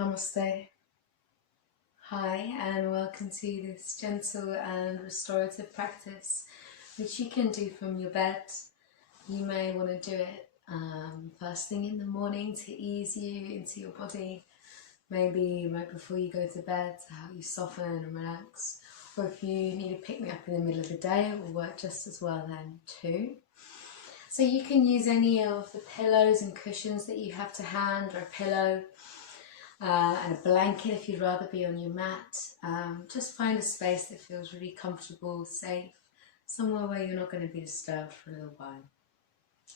Namaste. Hi, and welcome to this gentle and restorative practice, which you can do from your bed. You may want to do it first thing in the morning to ease you into your body, maybe right before you go to bed to help you soften and relax. Or if you need to pick me up in the middle of the day, it will work just as well then too. So you can use any of the pillows and cushions that you have to hand, or a pillow. And a blanket if you'd rather be on your mat. Just find a space that feels really comfortable, safe, somewhere where you're not going to be disturbed for a little while.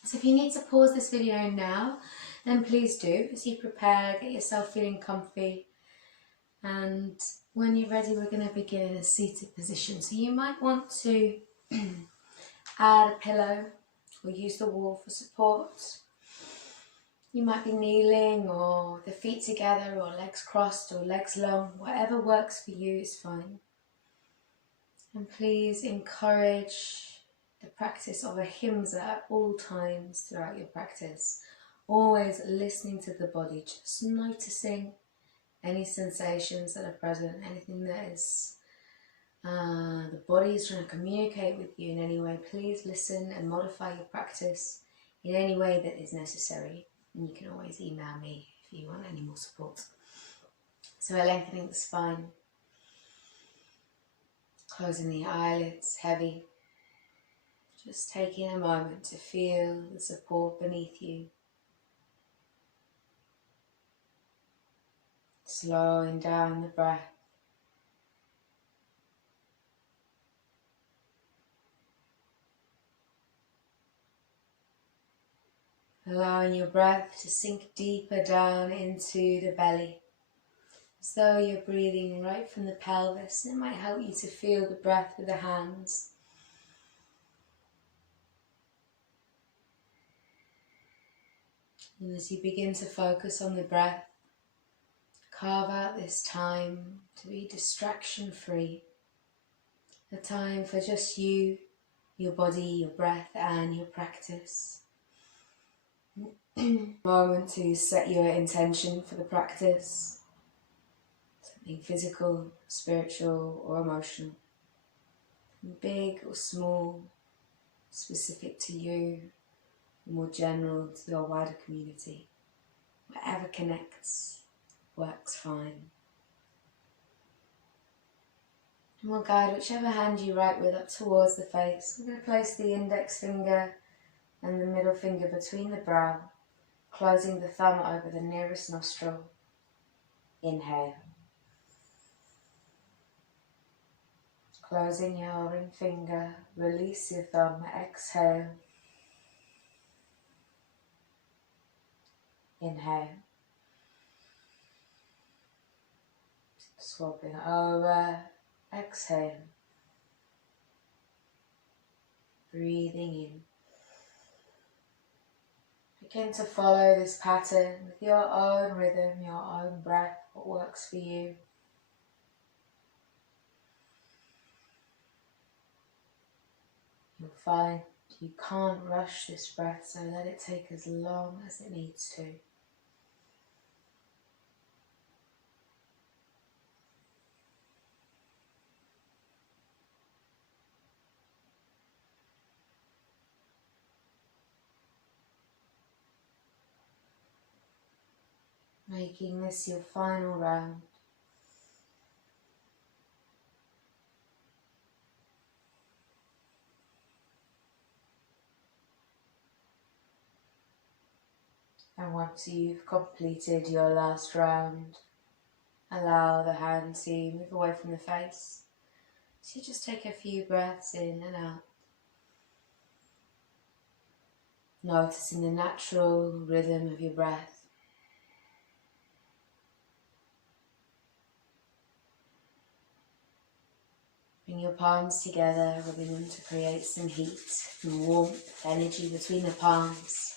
So if you need to pause this video now, then please do. As you prepare, get yourself feeling comfy. And when you're ready, we're going to begin in a seated position. So you might want to add a pillow or use the wall for support. You might be kneeling or the feet together or legs crossed or legs long. Whatever works for you is fine. And please encourage the practice of ahimsa at all times throughout your practice. Always listening to the body, just noticing any sensations that are present, anything that is the body is trying to communicate with you in any way. Please listen and modify your practice in any way that is necessary. And you can always email me if you want any more support. So we're lengthening the spine, closing the eyelids, heavy. Just taking a moment to feel the support beneath you. Slowing down the breath. Allowing your breath to sink deeper down into the belly, as though you're breathing right from the pelvis. It might help you to feel the breath with the hands. And as you begin to focus on the breath, carve out this time to be distraction-free, a time for just you, your body, your breath and your practice. Moment to set your intention for the practice, something physical, spiritual or emotional, big or small, specific to you, more general to your wider community. Whatever connects works fine. And we'll guide whichever hand you write with up towards the face. We're going to place the index finger and the middle finger between the brow, closing the thumb over the nearest nostril. Inhale. Closing your ring finger, release your thumb, exhale. Inhale. Swapping over, exhale. Breathing in. Begin to follow this pattern with your own rhythm, your own breath, what works for you. You'll find you can't rush this breath, so let it take as long as it needs to. Making this your final round. And once you've completed your last round, allow the hand to move away from the face. So you just take a few breaths in and out. Noticing the natural rhythm of your breath. Bring your palms together, rubbing them to create some heat and warmth, energy between the palms.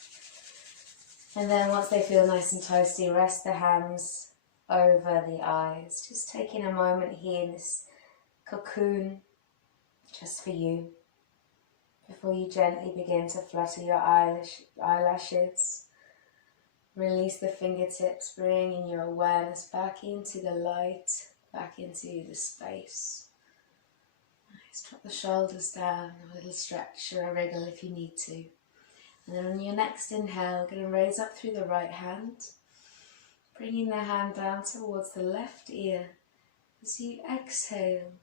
And then once they feel nice and toasty, rest the hands over the eyes. Just taking a moment here in this cocoon, just for you, before you gently begin to flutter your eyelashes, Release the fingertips, bringing your awareness back into the light, back into the space. Nice. Drop the shoulders down, a little stretch or a wriggle if you need to. And then on your next inhale, going to raise up through the right hand, bringing the hand down towards the left ear. As you exhale,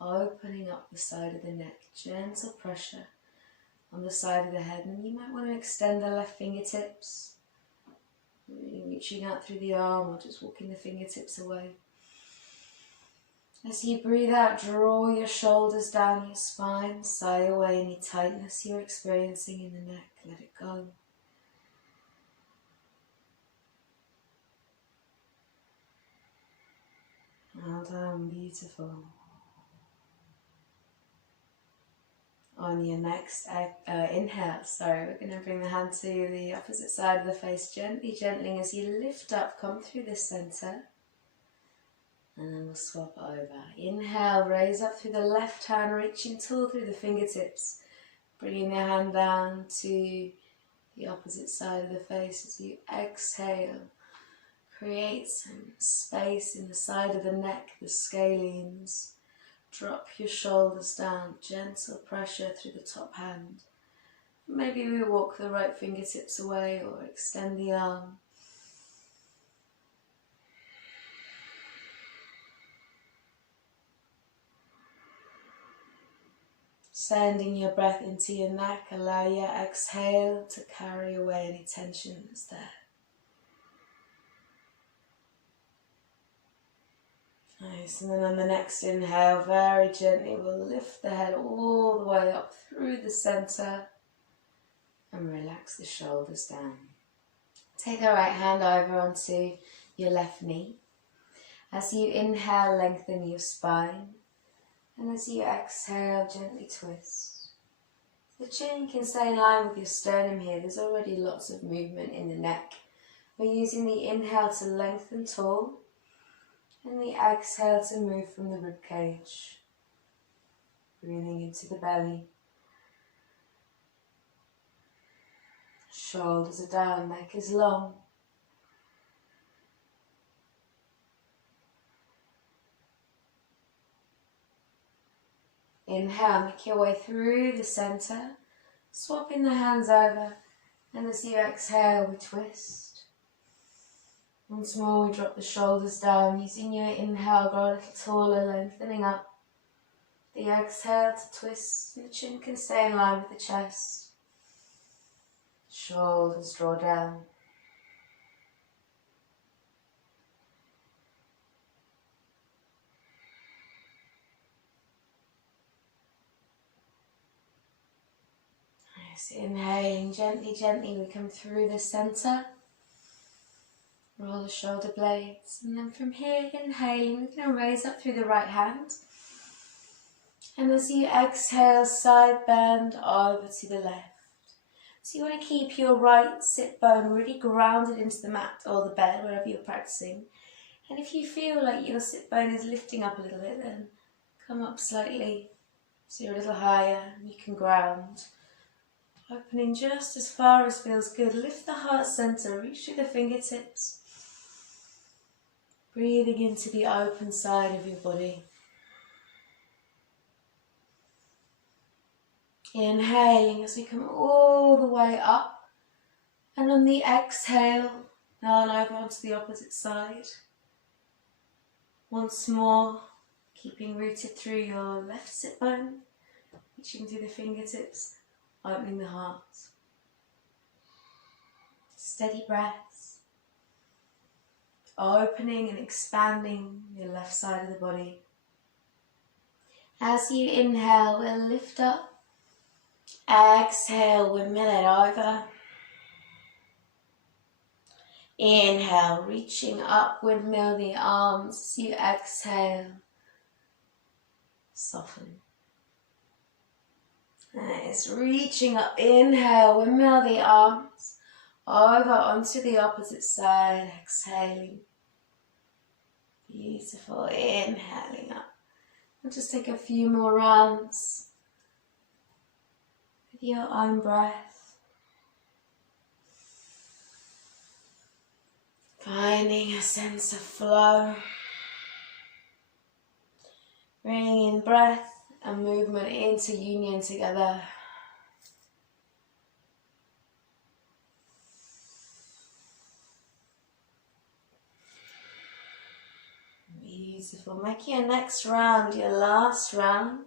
opening up the side of the neck, gentle pressure on the side of the head. And you might want to extend the left fingertips, really reaching out through the arm or just walking the fingertips away. As you breathe out, draw your shoulders down your spine, sigh away any tightness you're experiencing in the neck, let it go. Well done, beautiful. On your next inhale, we're going to bring the hand to the opposite side of the face, gently, gently as you lift up, come through the center. And then we'll swap over. Inhale, raise up through the left hand, reaching tall through the fingertips, bringing the hand down to the opposite side of the face. As you exhale, create some space in the side of the neck, the scalenes. Drop your shoulders down, gentle pressure through the top hand. Maybe we walk the right fingertips away or extend the arm. Sending your breath into your neck, allow your exhale to carry away any tension that's there. Nice, and then on the next inhale, very gently we'll lift the head all the way up through the center and relax the shoulders down. Take the right hand over onto your left knee. As you inhale, lengthen your spine. And as you exhale, gently twist. The chin can stay in line with your sternum here. There's already lots of movement in the neck. We're using the inhale to lengthen tall and the exhale to move from the rib cage. Breathing into the belly. Shoulders are down, neck is long. Inhale, make your way through the center, swapping the hands over, and as you exhale, we twist. Once more, we drop the shoulders down, using your inhale, grow a little taller, lengthening up. The exhale to twist, the chin can stay in line with the chest. Shoulders draw down. Inhaling gently, gently, we come through the center. Roll the shoulder blades, and then from here, inhaling, we're going to raise up through the right hand. And as you exhale, side bend over to the left. So you want to keep your right sit bone really grounded into the mat or the bed, wherever you're practicing. And if you feel like your sit bone is lifting up a little bit, then come up slightly so you're a little higher and you can ground. Opening just as far as feels good. Lift the heart center, reach through the fingertips. Breathing into the open side of your body. Inhaling as we come all the way up. And on the exhale, now and over onto the opposite side. Once more, keeping rooted through your left sit bone. Reaching through the fingertips. Opening the heart. Steady breaths. Opening and expanding your left side of the body. As you inhale, we'll lift up. Exhale, windmill it over. Inhale, reaching up, windmill the arms. As you exhale, soften. Nice, reaching up, inhale, windmill the arms, over onto the opposite side, exhaling. Beautiful, inhaling up. We'll just take a few more rounds with your own breath. Finding a sense of flow. Bringing in breath and movement into union together. Beautiful. Make your next round your last round.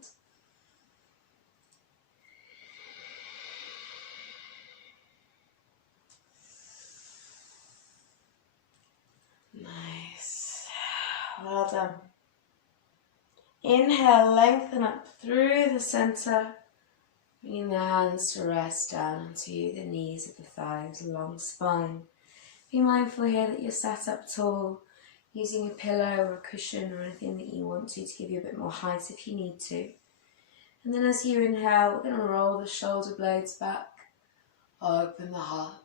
Nice. Well done. Inhale, lengthen up through the center. Bringing the hands to rest down onto the knees of the thighs, long spine. Be mindful here that you're sat up tall, using a pillow or a cushion or anything that you want to give you a bit more height if you need to. And then as you inhale, we're going to roll the shoulder blades back, open the heart.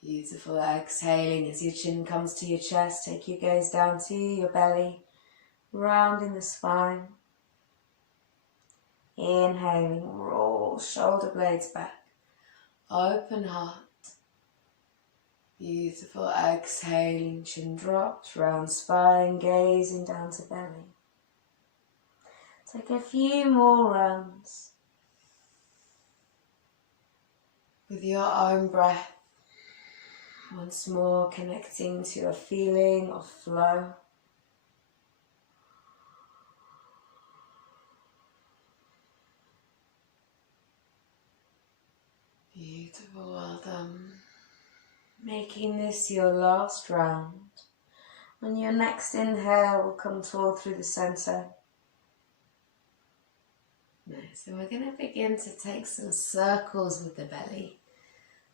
Beautiful. Exhaling as your chin comes to your chest, take your gaze down to your belly, rounding the spine. Inhaling, roll shoulder blades back, open heart. Beautiful. Exhaling, chin drops, round spine, gazing down to belly. Take a few more rounds with your own breath. Once more connecting to a feeling of flow. Beautiful, well done. Making this your last round. On your next inhale, we'll come toward through the center. Nice, and we're going to begin to take some circles with the belly.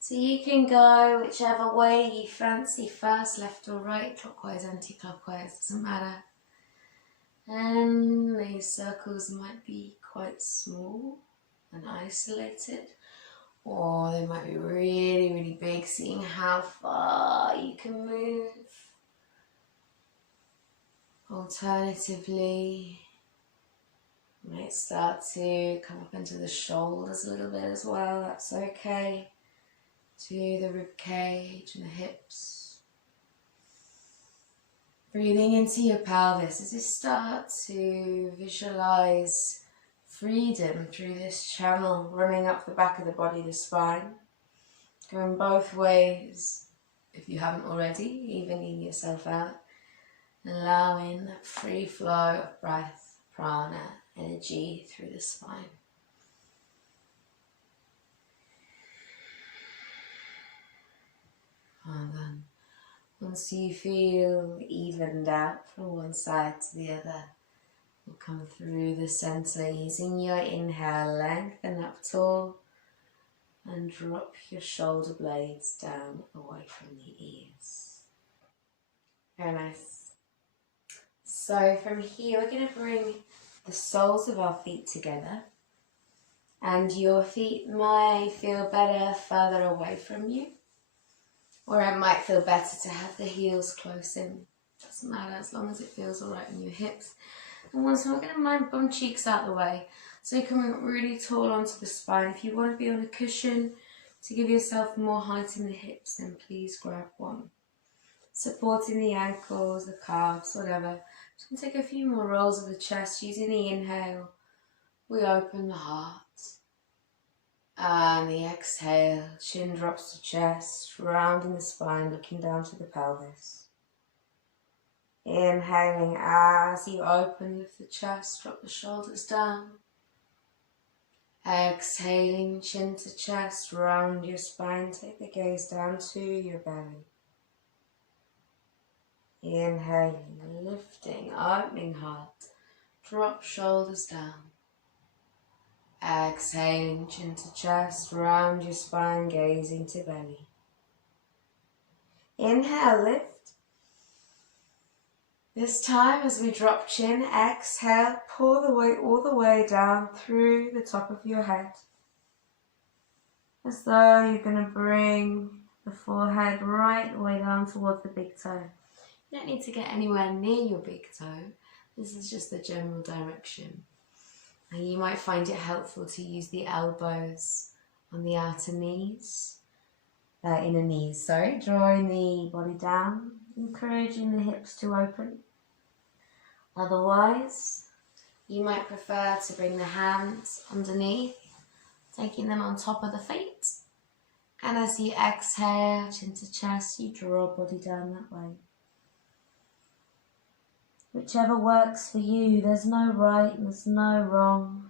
So you can go whichever way you fancy first, left or right, clockwise, anti-clockwise, doesn't matter. And these circles might be quite small and isolated, or they might be really, really big, seeing how far you can move. Alternatively, you might start to come up into the shoulders a little bit as well, that's okay. To the rib cage and the hips. Breathing into your pelvis as you start to visualize freedom through this channel running up the back of the body, the spine. Going both ways if you haven't already, evening yourself out. Allowing that free flow of breath, prana, energy through the spine. And then once you feel evened out from one side to the other, we'll come through the center using your inhale, lengthen up tall and drop your shoulder blades down away from the ears. Very nice. So from here we're going to bring the soles of our feet together, and your feet might feel better further away from you. Or it might feel better to have the heels close in. Doesn't matter as long as it feels alright in your hips. And once more, we're going to mind bum cheeks out the way. So you're coming up really tall onto the spine. If you want to be on a cushion to give yourself more height in the hips, then please grab one. Supporting the ankles, the calves, whatever. Just going to take a few more rolls of the chest. Using the inhale, we open the heart. And the exhale, chin drops to chest, rounding the spine, looking down to the pelvis. Inhaling as you open, lift the chest, drop the shoulders down. Exhaling, chin to chest, round your spine, take the gaze down to your belly. Inhaling, lifting, opening heart, drop shoulders down. Exhaling, chin to chest, round your spine, gazing to belly. Inhale, lift. This time as we drop chin, exhale, pull the weight all the way down through the top of your head. As though you're going to bring the forehead right the way down towards the big toe. You don't need to get anywhere near your big toe. This is just the general direction. And you might find it helpful to use the elbows on the outer knees, inner knees, sorry. Drawing the body down, encouraging the hips to open. Otherwise, you might prefer to bring the hands underneath, taking them on top of the feet. And as you exhale, chin to chest, you draw body down that way. Whichever works for you, there's no right and there's no wrong.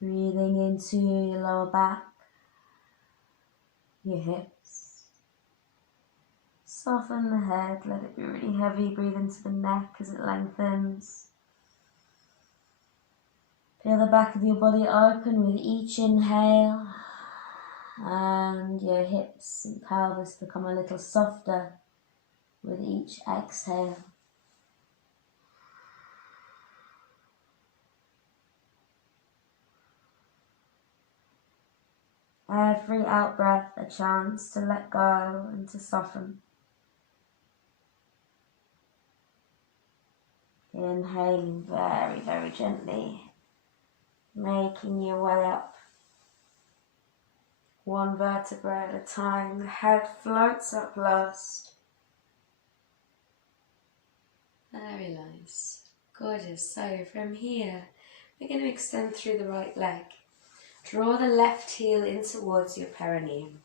Breathing into your lower back, your hips. Soften the head, let it be really heavy. Breathe into the neck as it lengthens. Feel the back of your body open with each inhale, and your hips and pelvis become a little softer with each exhale. Every out-breath a chance to let go and to soften. Inhaling very, very gently, making your way up. One vertebra at a time, the head floats up last. Very nice. Gorgeous. So from here, we're going to extend through the right leg. Draw the left heel in towards your perineum.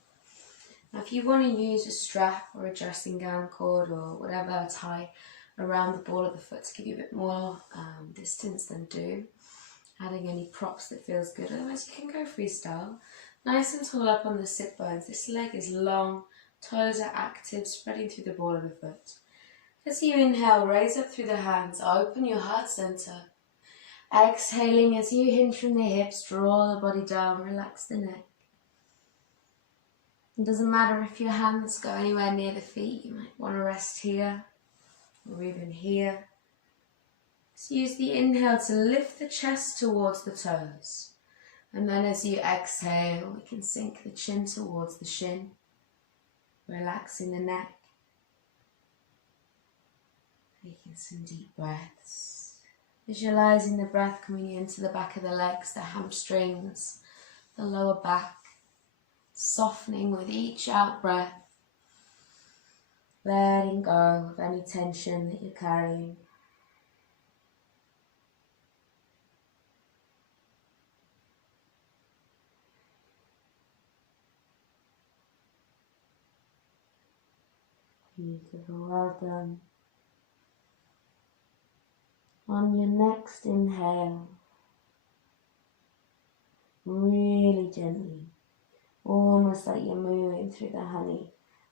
Now if you want to use a strap or a dressing gown cord or whatever, tie around the ball of the foot to give you a bit more distance, then do. Adding any props that feels good. Otherwise you can go freestyle. Nice and tall up on the sit bones. This leg is long, toes are active, spreading through the ball of the foot. As you inhale, raise up through the hands, open your heart center. Exhaling as you hinge from the hips, draw the body down, relax the neck. It doesn't matter if your hands go anywhere near the feet, you might want to rest here or even here. So use the inhale to lift the chest towards the toes. And then as you exhale, we can sink the chin towards the shin, relaxing the neck. Taking some deep breaths. Visualizing the breath coming into the back of the legs, the hamstrings, the lower back, softening with each out breath, letting go of any tension that you're carrying. Beautiful, well done. On your next inhale, really gently, almost like you're moving through the honey,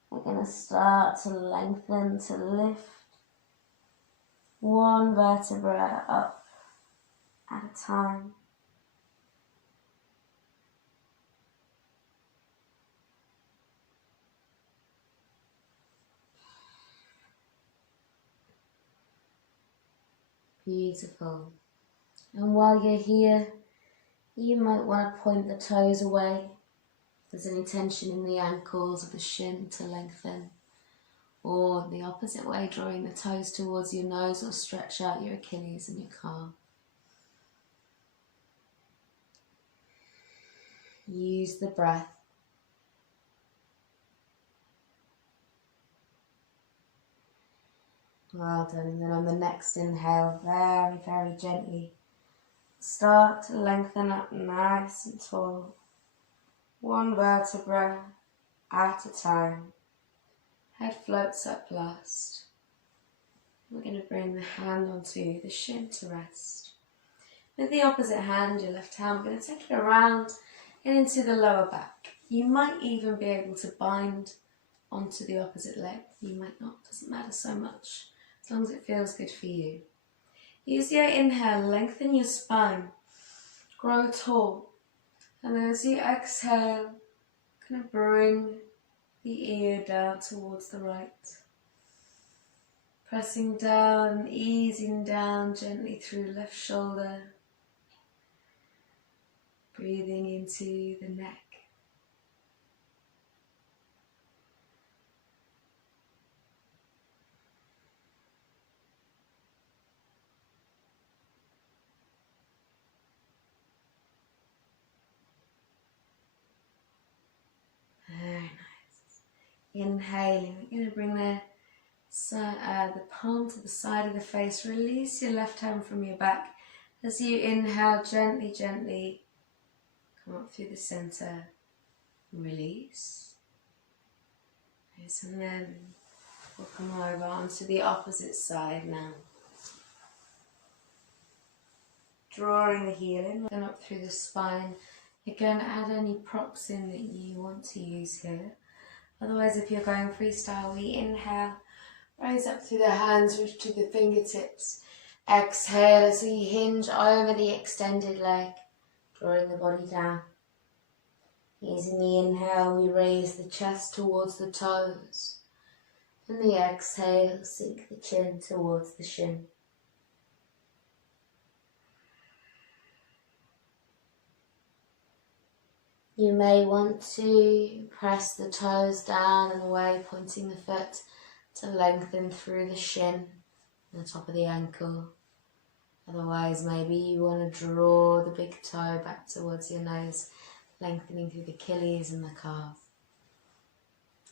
we're going to start to lengthen, to lift one vertebra up at a time. Beautiful. And while you're here, you might want to point the toes away. If there's any tension in the ankles or the shin, to lengthen. Or the opposite way, drawing the toes towards your nose, or stretch out your Achilles and your calf. Use the breath. Well done. And then on the next inhale, very, very gently, start to lengthen up nice and tall. One vertebra at a time. Head floats up last. We're going to bring the hand onto the shin to rest. With the opposite hand, your left hand, we're going to take it around and into the lower back. You might even be able to bind onto the opposite leg. You might not, doesn't matter so much, as long as it feels good for you. Use your inhale, lengthen your spine, grow tall. And then as you exhale, kind of bring the ear down towards the right. Pressing down, easing down gently through left shoulder. Breathing into the neck. Inhaling, we're going to bring the palm to the side of the face. Release your left hand from your back. As you inhale, gently, gently come up through the center. Release. Yes, and then we'll come over onto the opposite side now. Drawing the heel in and up through the spine. Again, add any props in that you want to use here. Otherwise, if you're going freestyle, we inhale, raise up through the hands, reach to the fingertips. Exhale as we hinge over the extended leg, drawing the body down. Using the inhale, we raise the chest towards the toes. And the exhale, sink the chin towards the shin. You may want to press the toes down and away, pointing the foot to lengthen through the shin and the top of the ankle. Otherwise, maybe you want to draw the big toe back towards your nose, lengthening through the Achilles and the calf.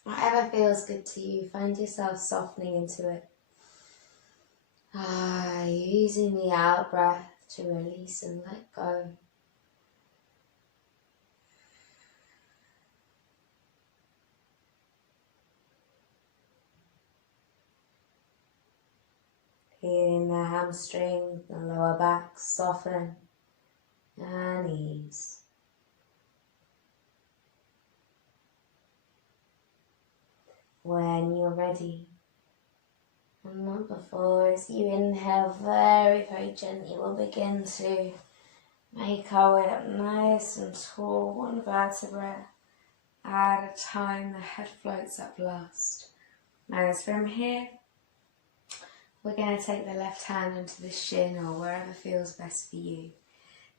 Whatever feels good to you, find yourself softening into it. Using the out breath to release and let go. Feeling the hamstring, the lower back soften and ease. When you're ready, and number 4, as you inhale very, very gently, we'll begin to make our way up nice and tall, one vertebra at a time. The head floats up last. Now as from here, we're going to take the left hand onto the shin or wherever feels best for you.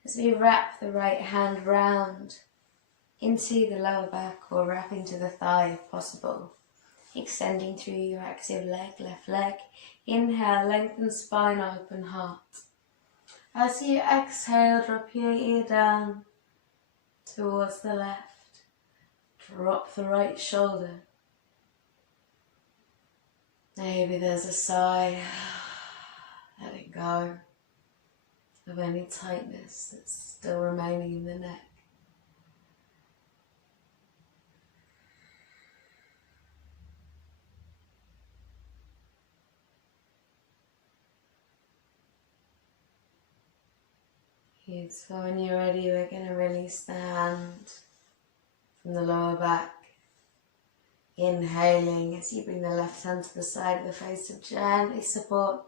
As we wrap the right hand round into the lower back or wrapping to the thigh if possible. Extending through your active leg, left leg. Inhale, lengthen spine, open heart. As you exhale, drop your ear down towards the left. Drop the right shoulder. Maybe there's a sigh. Let it go of any tightness that's still remaining in the neck. Good. So when you're ready, we're going to release the hand from the lower back. Inhaling as you bring the left hand to the side of the face to gently support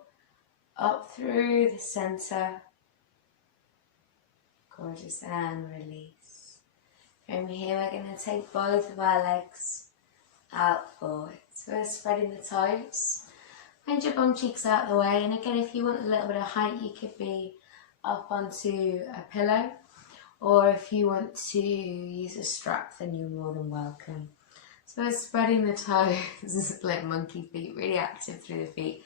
up through the center. Gorgeous, and release. From here we're going to take both of our legs out forward. So we're spreading the toes. Bend your bum cheeks out the way, and again if you want a little bit of height you could be up onto a pillow, or if you want to use a strap then you're more than welcome. So we're spreading the toes like monkey feet, really active through the feet,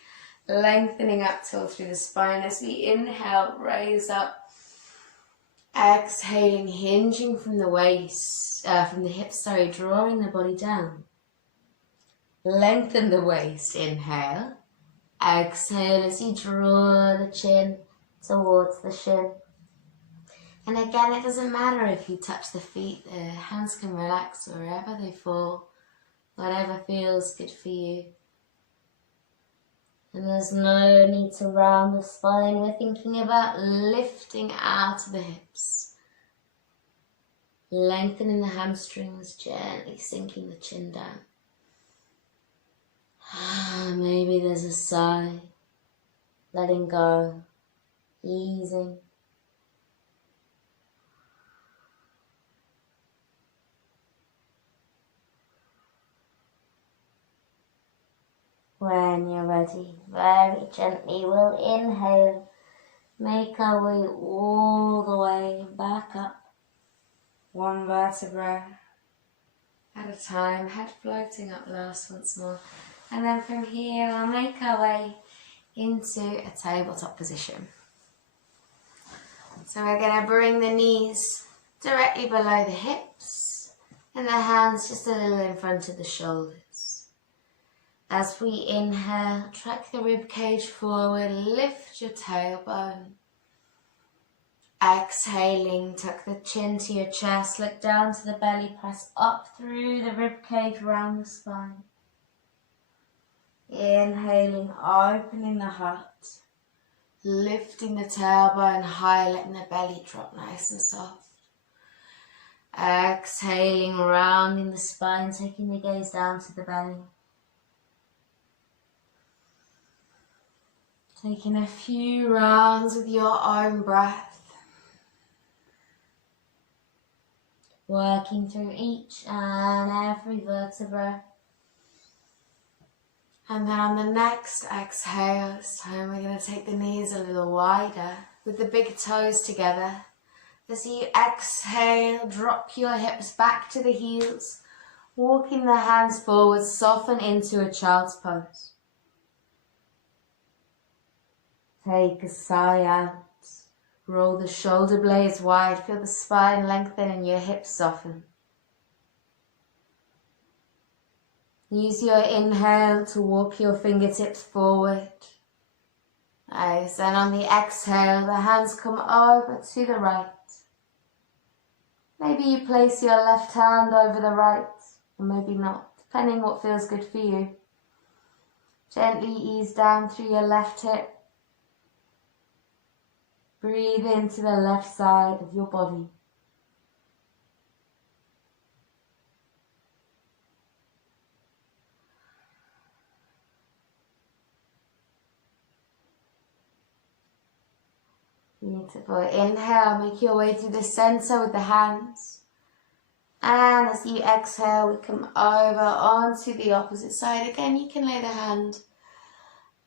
lengthening up till through the spine. As we inhale, raise up, exhaling, hinging from the waist, from the hips, drawing the body down. Lengthen the waist, inhale, exhale as you draw the chin towards the shin. And again, it doesn't matter if you touch the feet, the hands can relax wherever they fall. Whatever feels good for you. And there's no need to round the spine. We're thinking about lifting out of the hips. Lengthening the hamstrings, gently sinking the chin down. Maybe there's a sigh. Letting go. Easing. When you're ready, very gently we'll inhale, make our way all the way back up, one vertebra at a time, head floating up last once more, and then from here we'll make our way into a tabletop position. So we're going to bring the knees directly below the hips and the hands just a little in front of the shoulders. As we inhale, track the rib cage forward, lift your tailbone. Exhaling, tuck the chin to your chest, look down to the belly, press up through the rib cage, round the spine. Inhaling, opening the heart. Lifting the tailbone high, letting the belly drop nice and soft. Exhaling, rounding the spine, taking the gaze down to the belly. Taking a few rounds with your own breath. Working through each and every vertebra. And then on the next exhale, this time we're going to take the knees a little wider with the big toes together. As you exhale, drop your hips back to the heels, walking the hands forward, soften into a child's pose. Take a sigh out, roll the shoulder blades wide, feel the spine lengthen and your hips soften. Use your inhale to walk your fingertips forward. Nice. And on the exhale, the hands come over to the right. Maybe you place your left hand over the right, or maybe not, depending what feels good for you. Gently ease down through your left hip. Breathe into the left side of your body. Beautiful. Inhale, make your way to the center with the hands. And as you exhale, we come over onto the opposite side. Again, you can lay the hand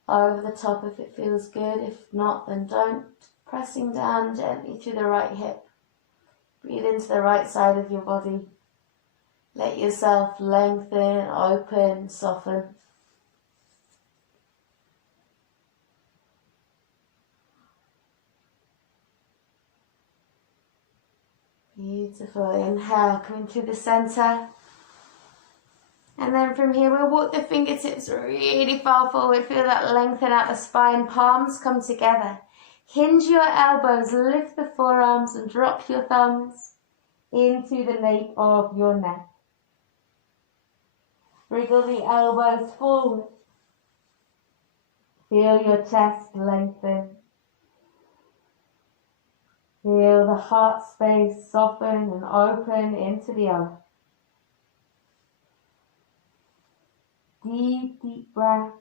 over the top if it feels good. If not, then don't. Pressing down gently through the right hip. Breathe into the right side of your body. Let yourself lengthen, open, soften. Beautiful. Inhale, coming through the center. And then from here, we'll walk the fingertips really far forward. Feel that lengthen out the spine. Palms come together. Hinge your elbows, lift the forearms and drop your thumbs into the nape of your neck. Wriggle the elbows forward. Feel your chest lengthen. Feel the heart space soften and open into the other. Deep, deep breath.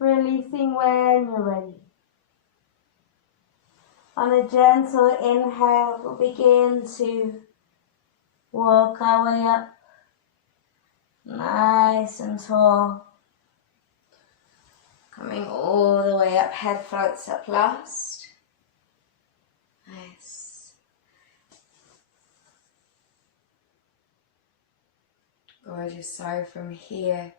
Releasing when you're ready. On a gentle inhale, we'll begin to walk our way up, nice and tall. Coming all the way up, head floats up last. Nice. Gorgeous. So from here,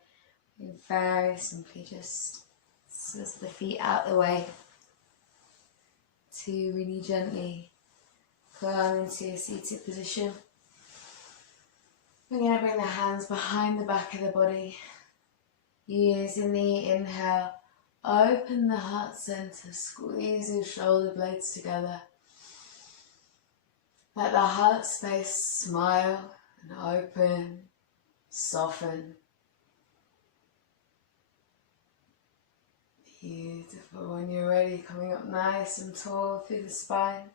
we very simply just slip the feet out the way to really gently climb into a seated position. We're going to bring the hands behind the back of the body. Using the inhale, open the heart center, squeeze your shoulder blades together. Let the heart space smile and open, soften. Beautiful. When you're ready, coming up nice and tall through the spine.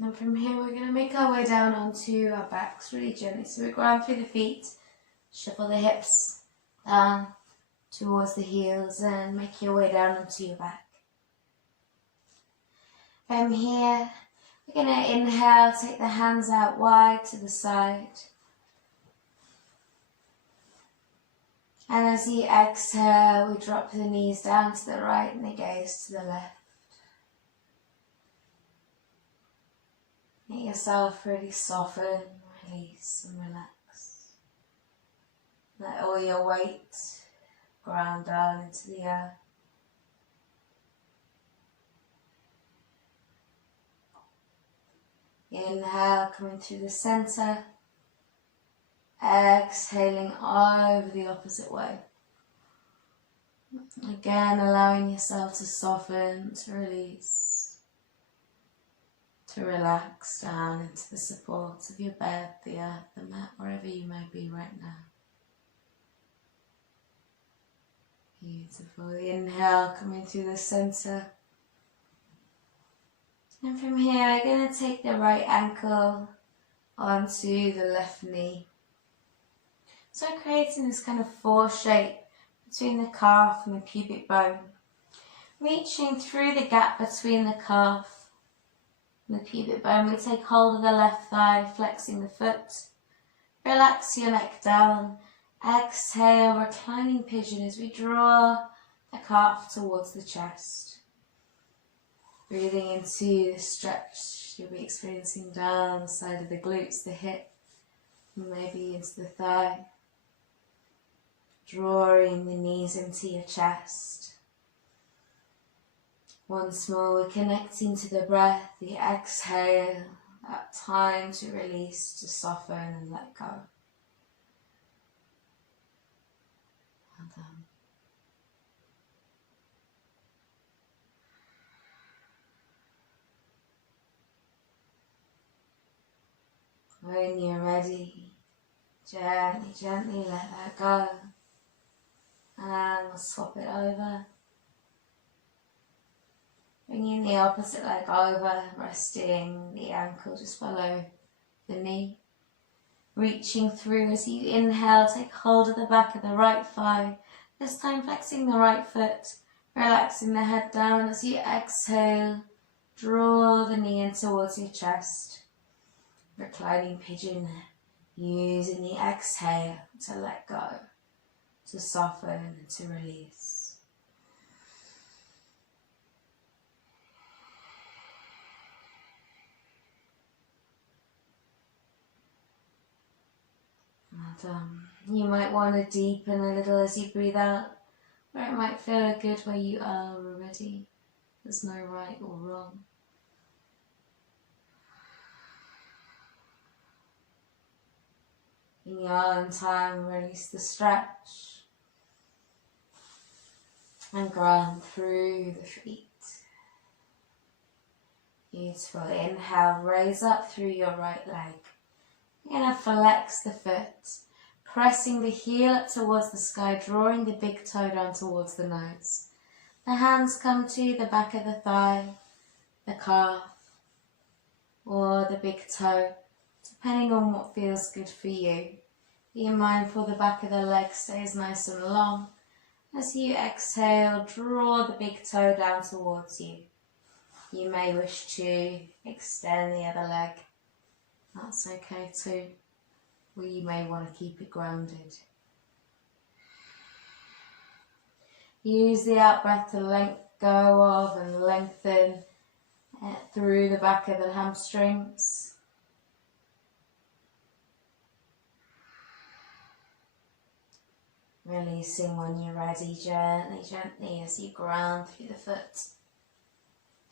And from here, we're going to make our way down onto our backs really gently. So we ground through the feet, shuffle the hips down towards the heels and make your way down onto your back. From here, we're going to inhale, take the hands out wide to the side. And as you exhale, we drop the knees down to the right and the gaze to the left. Let yourself really soften, release and relax. Let all your weight ground down into the earth. Inhale, coming through the center. Exhaling over the opposite way. Again, allowing yourself to soften, to release, to relax down into the support of your bed, the earth, the mat, wherever you may be right now. Beautiful. Inhale, coming through the center. And from here, we're going to take the right ankle onto the left knee. So creating this kind of 4 shape between the calf and the pubic bone. Reaching through the gap between the calf and the pubic bone, we take hold of the left thigh, flexing the foot. Relax your neck down. Exhale, reclining pigeon as we draw the calf towards the chest. Breathing into the stretch you'll be experiencing down the side of the glutes, the hip, maybe into the thigh. Drawing the knees into your chest. Once more, we're connecting to the breath, the exhale, that time to release, to soften and let go. Well done. When you're ready, gently, gently let that go. And we'll swap it over. Bringing the opposite leg over, resting the ankle just below the knee. Reaching through as you inhale, take hold of the back of the right thigh. This time flexing the right foot, relaxing the head down as you exhale. Draw the knee in towards your chest. Reclining pigeon, using the exhale to let go, to soften and to release. You might want to deepen a little as you breathe out, where it might feel good where you are already. There's no right or wrong. In your own time, release the stretch and ground through the feet. Beautiful. Inhale, raise up through your right leg. You're going to flex the foot, pressing the heel up towards the sky, drawing the big toe down towards the nose. The hands come to the back of the thigh, the calf, or the big toe, depending on what feels good for you. Be mindful the back of the leg stays nice and long. As you exhale, draw the big toe down towards you. You may wish to extend the other leg. That's okay too. Or you may want to keep it grounded. Use the out breath to let go of and lengthen through the back of the hamstrings. Releasing when you're ready, gently, gently as you ground through the foot.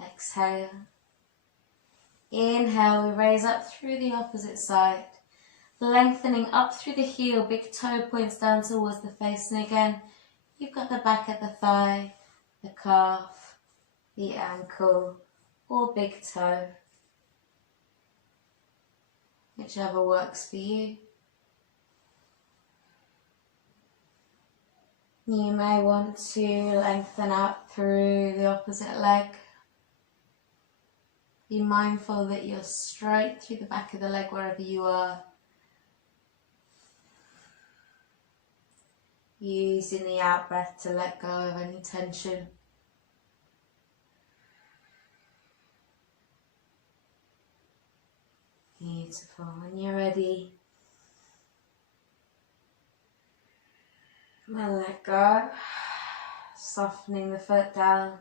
Exhale. Inhale, we raise up through the opposite side. Lengthening up through the heel, big toe points down towards the face. And again, you've got the back of the thigh, the calf, the ankle, or big toe. Whichever works for you. You may want to lengthen out through the opposite leg. Be mindful that you're straight through the back of the leg wherever you are. Using the out breath to let go of any tension. Beautiful. When you're ready, and let go, softening the foot down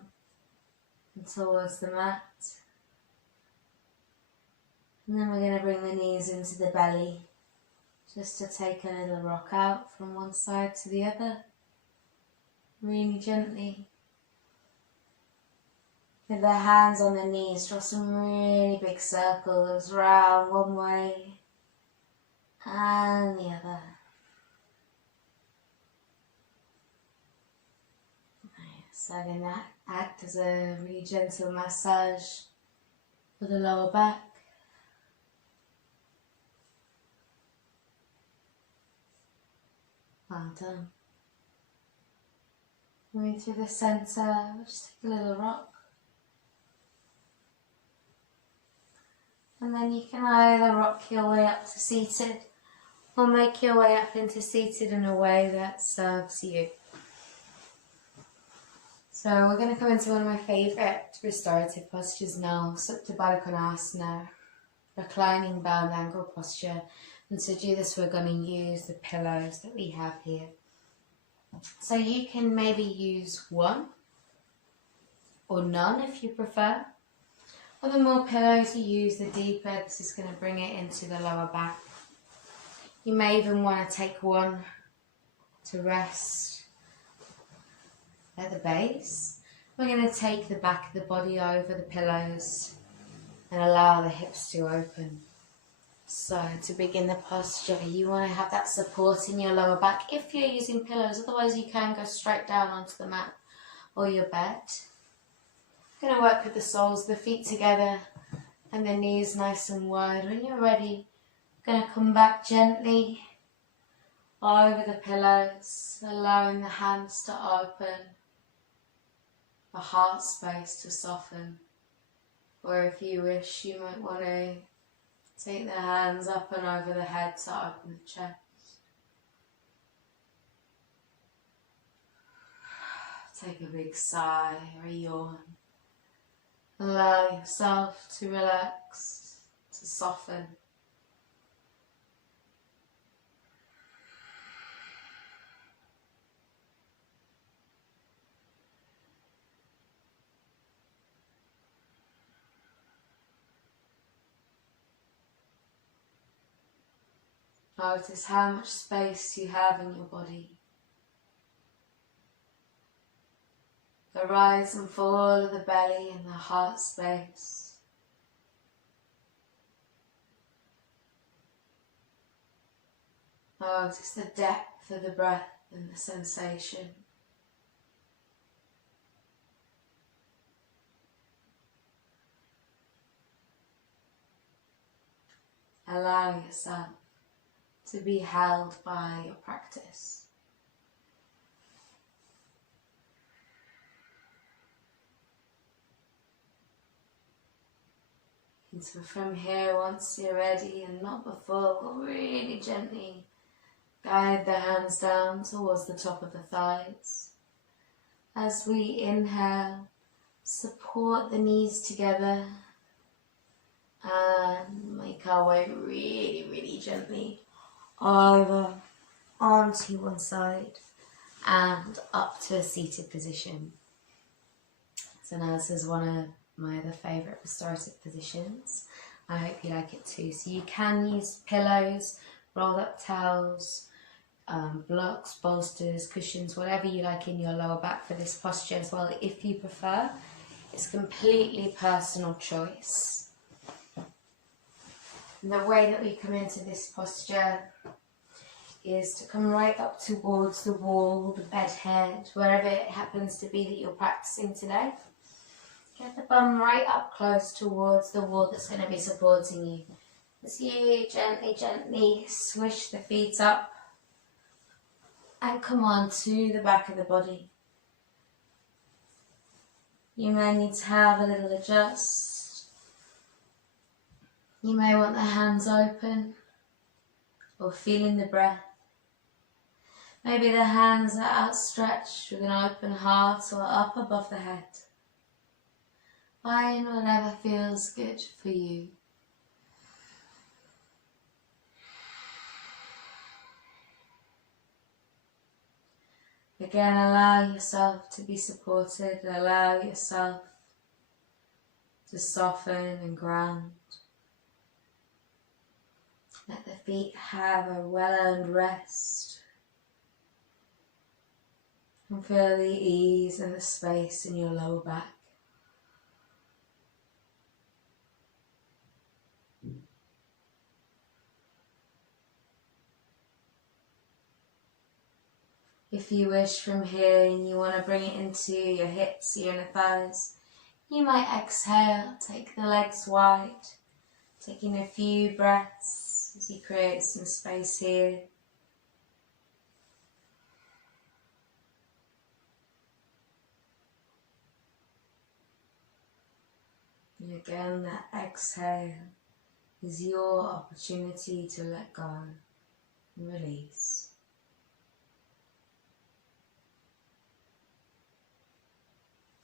and towards the mat. And then we're going to bring the knees into the belly, just to take a little rock out from one side to the other. really gently. With the hands on the knees, draw some really big circles round one way and the other. So then that act as a really gentle massage for the lower back. Well done. Moving through the centre, we'll just take a little rock. And then you can either rock your way up to seated or make your way up into seated in a way that serves you. So we're going to come into one of my favourite restorative postures now, Supta Baddha Konasana, reclining bound angle posture. And to do this we're going to use the pillows that we have here. So you can maybe use one or none if you prefer. Or the more pillows you use, the deeper this is going to bring it into the lower back. You may even want to take one to rest at the base. We're going to take the back of the body over the pillows and allow the hips to open. So to begin the posture, you want to have that support in your lower back if you're using pillows. Otherwise you can go straight down onto the mat or your bed. I'm going to work with the soles of the feet together and the knees nice and wide. When you're ready, I'm going to come back gently over the pillows, allowing the hands to open, the heart space to soften. Or if you wish, you might want to take the hands up and over the head to open the chest. Take a big sigh or a yawn. Allow yourself to relax, to soften. Notice how much space you have in your body. The rise and fall of the belly and the heart space. Notice the depth of the breath and the sensation. Allow yourself to be held by your practice. And so from here, once you're ready and not before, we'll really gently guide the hands down towards the top of the thighs. As we inhale, support the knees together and make our way really, really gently over onto one side and up to a seated position. So now this is one of my other favourite restorative positions. I hope you like it too. So you can use pillows, rolled up towels, blocks, bolsters, cushions, whatever you like in your lower back for this posture as well, if you prefer. It's completely personal choice. And the way that we come into this posture is to come right up towards the wall, the bed head, wherever it happens to be that you're practicing today. Get the bum right up close towards the wall that's going to be supporting you. As you gently, gently swish the feet up and come on to the back of the body. You may need to have a little adjust. You may want the hands open or feeling the breath. Maybe the hands are outstretched with an open heart or up above the head. Find whatever feels good for you. Again, allow yourself to be supported. Allow yourself to soften and ground. Let the feet have a well-earned rest. And feel the ease and the space in your lower back. If you wish from here and you want to bring it into your hips, your inner thighs, you might exhale, take the legs wide, taking a few breaths as you create some space here. And again, that exhale is your opportunity to let go and release.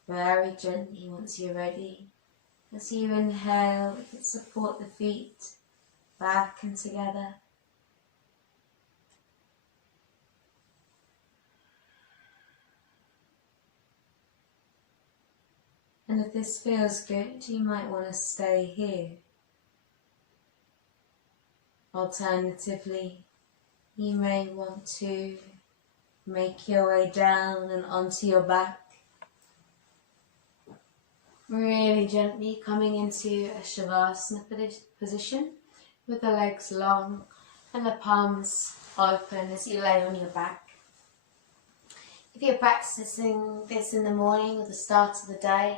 Very gently, once you're ready, as you inhale, we can support the feet back and together. And if this feels good, you might want to stay here. Alternatively, you may want to make your way down and onto your back. Really gently coming into a Shavasana position with the legs long and the palms open as you lay on your back. If you're practicing this in the morning or the start of the day,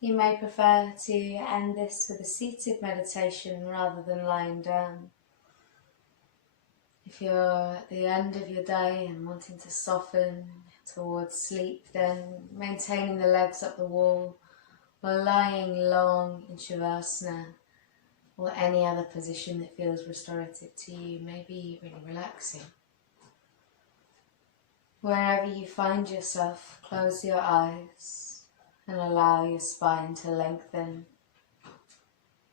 you may prefer to end this with a seated meditation rather than lying down. If you're at the end of your day and wanting to soften towards sleep, then maintaining the legs up the wall or lying long in Shavasana or any other position that feels restorative to you may be really relaxing. Wherever you find yourself, close your eyes and allow your spine to lengthen.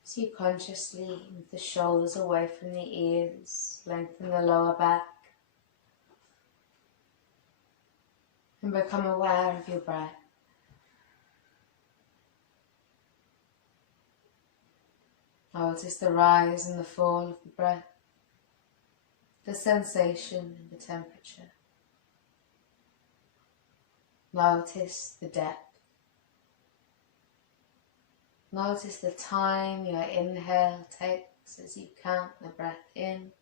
So you consciously move the shoulders away from the ears, lengthen the lower back, and become aware of your breath. Notice the rise and the fall of the breath, the sensation and the temperature. Notice the depth. Notice the time your inhale takes as you count the breath in.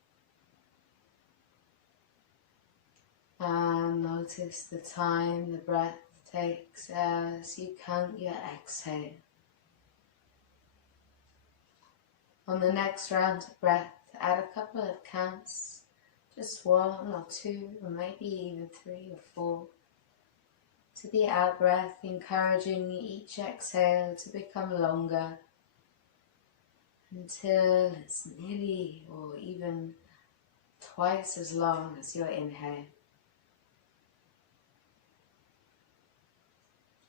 And notice the time the breath takes as you count your exhale. On the next round of breath, add a couple of counts, just 1 or 2 or maybe even 3 or 4. To the out breath, encouraging each exhale to become longer until it's nearly or even twice as long as your inhale.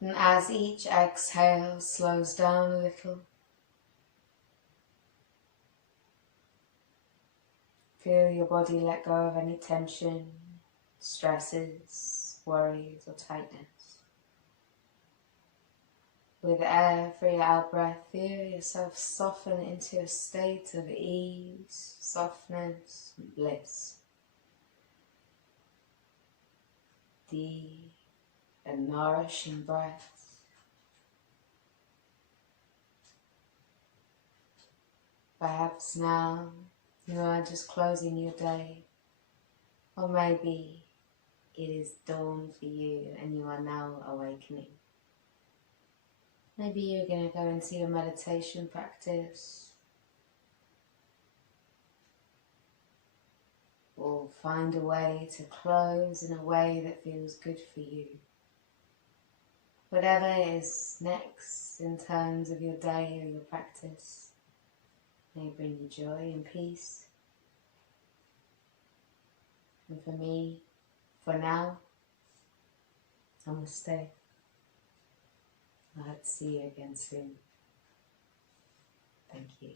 And as each exhale slows down a little, feel your body let go of any tension, stresses, worries or tightness. With every out breath, feel yourself soften into a state of ease, softness, and bliss. Deep and nourishing breaths. Perhaps now you are just closing your day, or maybe it is dawn for you and you are now awakening. Maybe you're going to go into your meditation practice or find a way to close in a way that feels good for you. Whatever is next in terms of your day or your practice may bring you joy and peace. And for me, for now, namaste. I hope to see you again soon. Thank you.